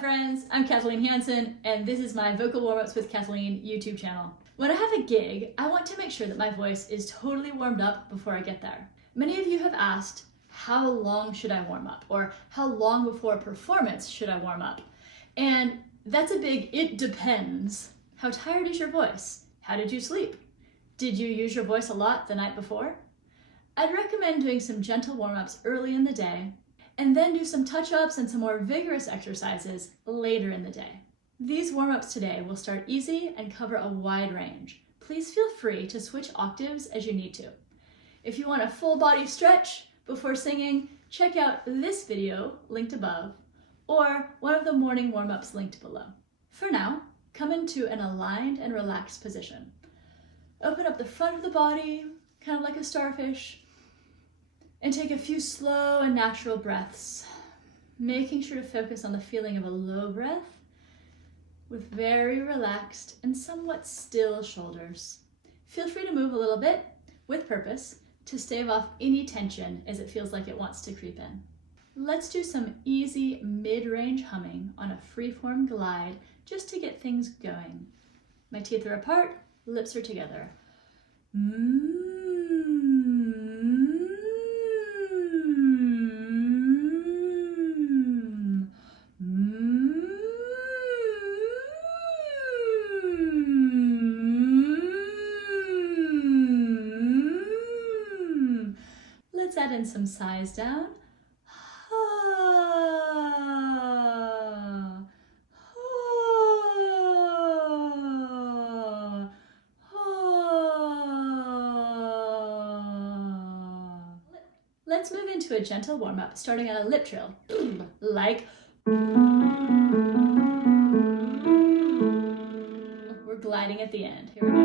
friends, I'm Kathleen Hansen, and this is my Vocal Warmups with Kathleen YouTube channel. When I have a gig, I want to make sure that my voice is totally warmed up before I get there. Many of you have asked, how long should I warm up? Or how long before performance should I warm up? And that's a big it depends. How tired is your voice? How did you sleep? Did you use your voice a lot the night before? I'd recommend doing some gentle warm-ups early in the day, and then do some touch-ups and some more vigorous exercises later in the day. These warm-ups today will start easy and cover a wide range. Please feel free to switch octaves as you need to. If you want a full body stretch before singing, check out this video linked above, or one of the morning warm-ups linked below. For now, come into an aligned and relaxed position. Open up the front of the body, kind of like a starfish, and take a few slow and natural breaths, making sure to focus on the feeling of a low breath with very relaxed and somewhat still shoulders. Feel free to move a little bit with purpose to stave off any tension as it feels like it wants to creep in. Let's do some easy mid-range humming on a freeform glide just to get things going. My teeth are apart, lips are together. Let's add in some sighs down. Let's move into a gentle warm-up, starting on a lip trill, like we're gliding at the end. Here we go.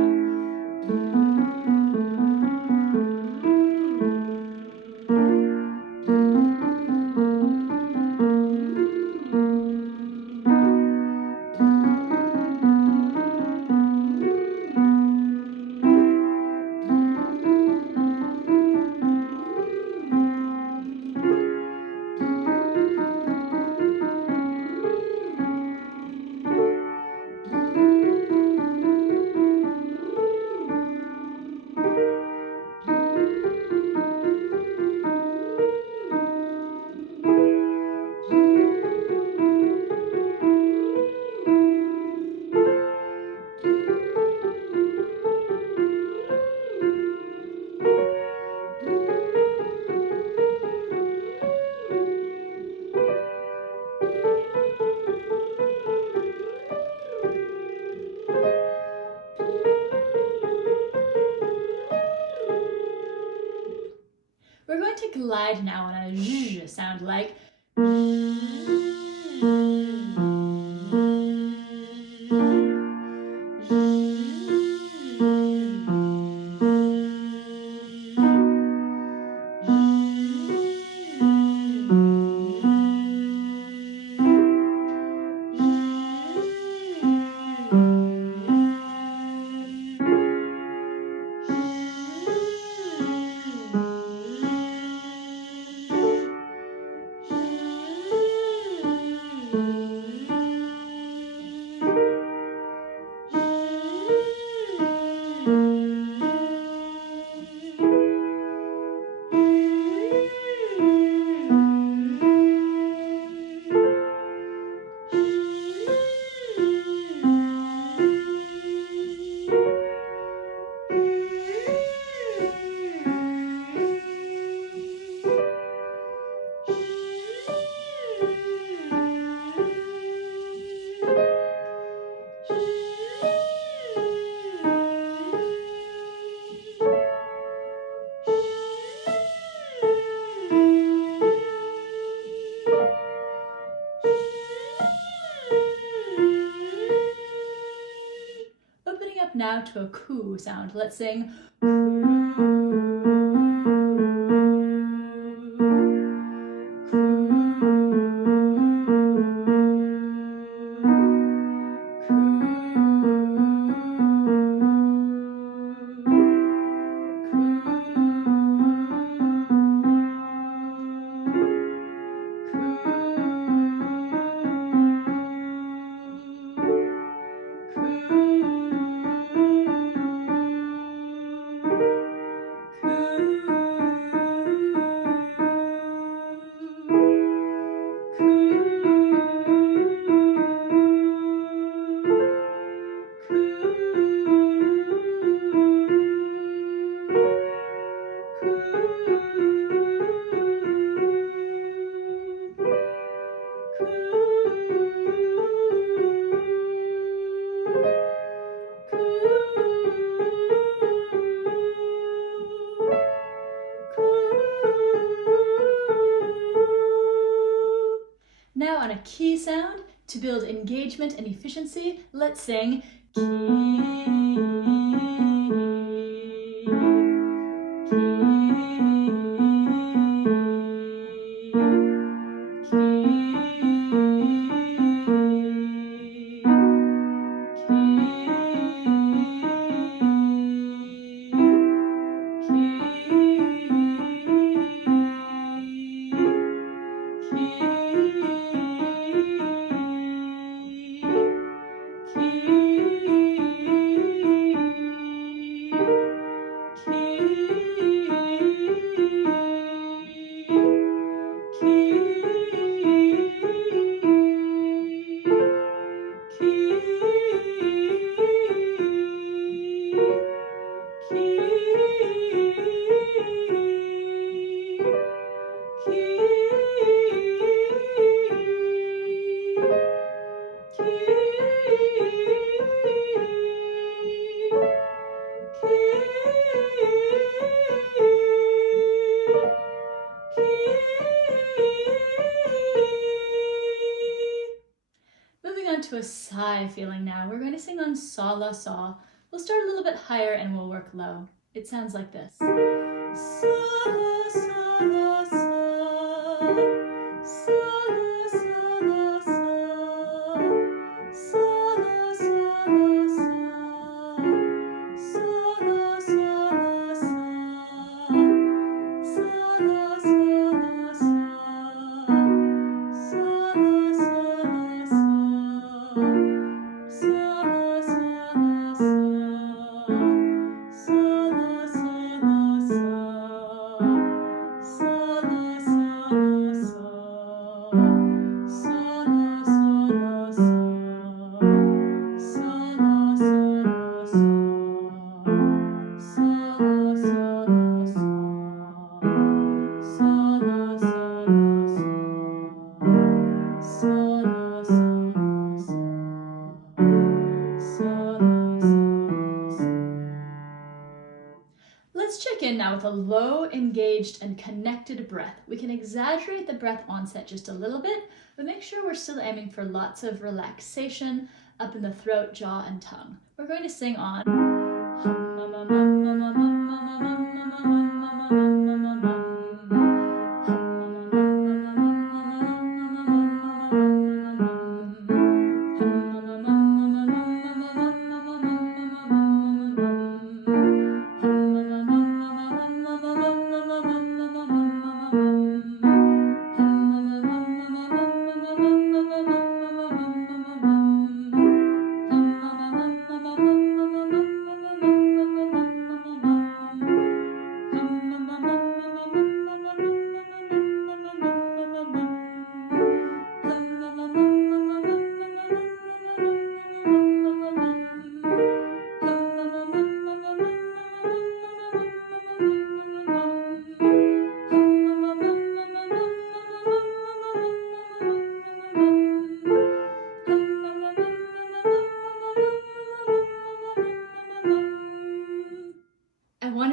We're going to glide now on a zh sound, like now to a coo sound. Let's sing. sound, to build engagement and efficiency, let's sing key, to a sigh feeling now. We're going to sing on Sa La Sa. We'll start a little bit higher and we'll work low. It sounds like this. Sa La Sa La Sa, Sa La Sa La Sa, Sa La Sa La Sa, Sa La Sa La Sa, Sa La Sa La Sa, Sa La Sa La Sa. Let's check in now with a low, engaged, and connected breath. We can exaggerate the breath onset just a little bit, but make sure we're still aiming for lots of relaxation up in the throat, jaw, and tongue. We're going to sing on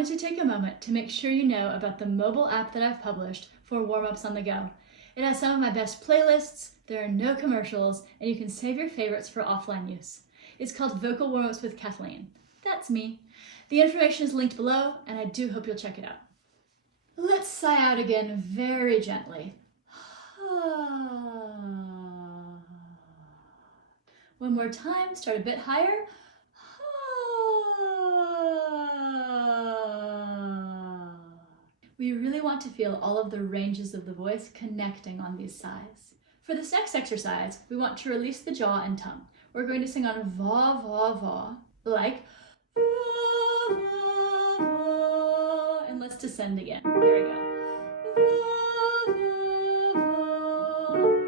to take a moment to make sure you know about the mobile app that I've published for Warmups on the go. It has some of my best playlists, there are no commercials, and you can save your favorites for offline use. It's called Vocal Warmups with Kathleen. That's me. The information is linked below, and I do hope you'll check it out. Let's sigh out again very gently. One more time, start a bit higher. We really want to feel all of the ranges of the voice connecting on these sighs. For this next exercise, we want to release the jaw and tongue. We're going to sing on va, va, va, like va, va, va, and let's descend again. Here we go. Va, va, va.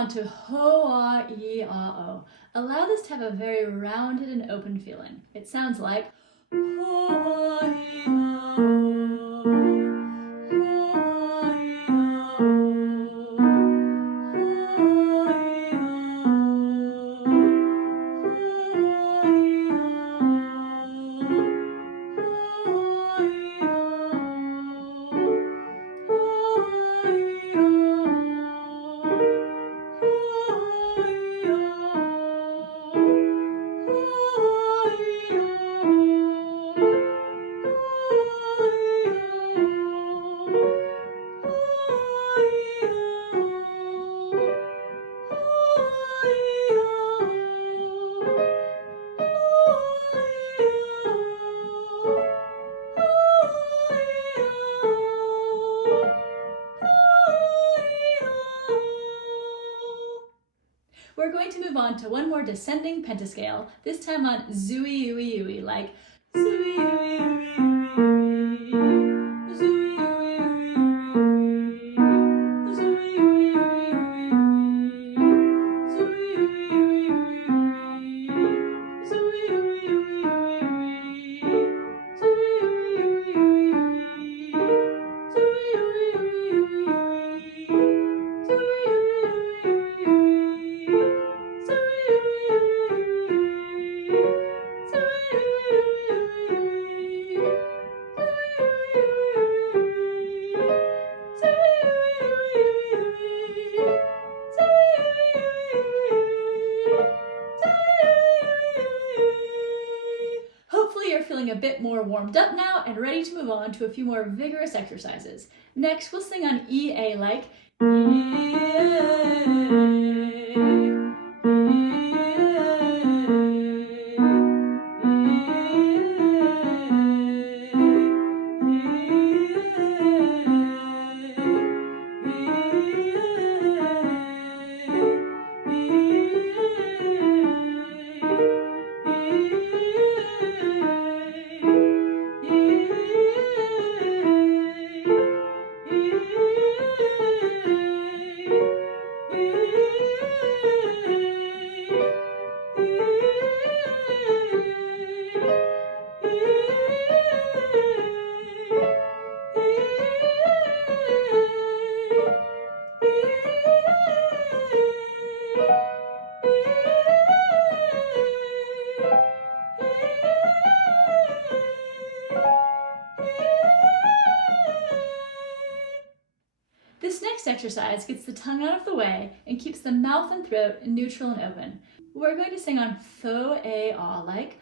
on to ho-ah-e-ah-o. Allow this to have a very rounded and open feeling. It sounds like We're going to move on to one more descending pentascale, this time on zooey ooey ooey, like zooey ooey ooey ooey, zooey ooey ooey ooey, zooey ooey ooey ooey, zooey ooey ooey ooey, zooey ooey ooey ooey, zooey ooey ooey ooey, zooey ooey ooey Hopefully you're feeling a bit more warmed up now and ready to move on to a few more vigorous exercises. Next, we'll sing on E-A like This next exercise gets the tongue out of the way and keeps the mouth and throat neutral and open. We're going to sing on fo-a-ah like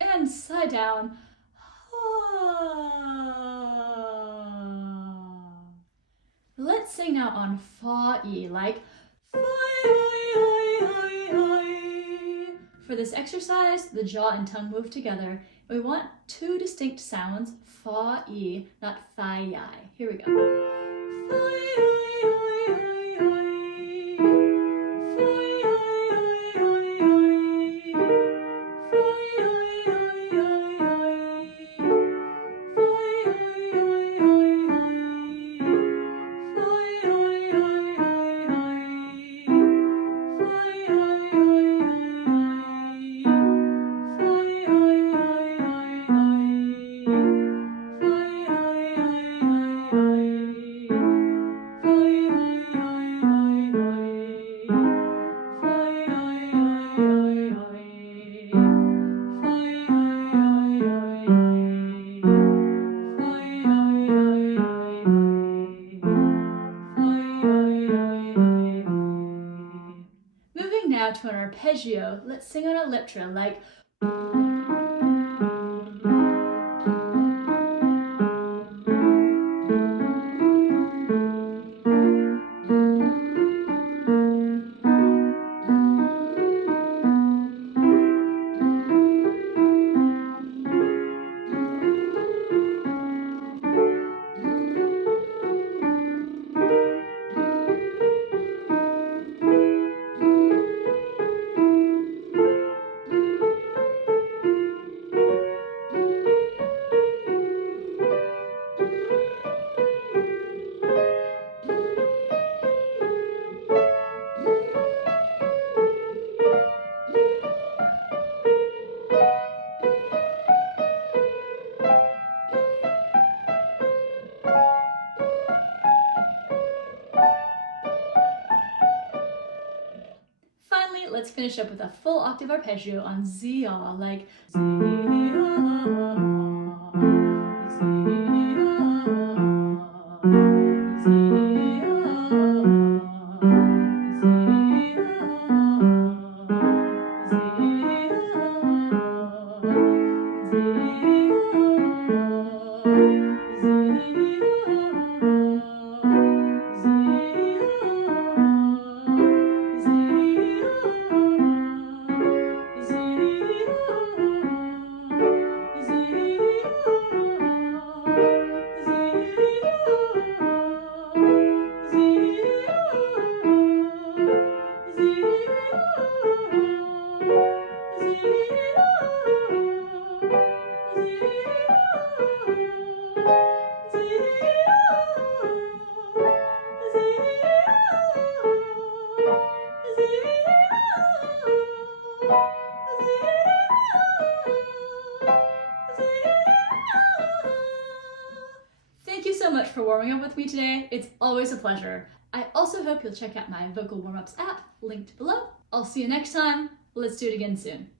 and side down. Let's sing now on fa-e like For this exercise, the jaw and tongue move together, and we want two distinct sounds, fa-e, not fi-yi. Here we go. back to an arpeggio, let's sing on a lip trill like let's finish up with a full octave arpeggio on Z-ah, like Thank you so much for warming up with me today. It's always a pleasure. I also hope you'll check out my Vocal Warmups app, linked below. I'll see you next time. Let's do it again soon.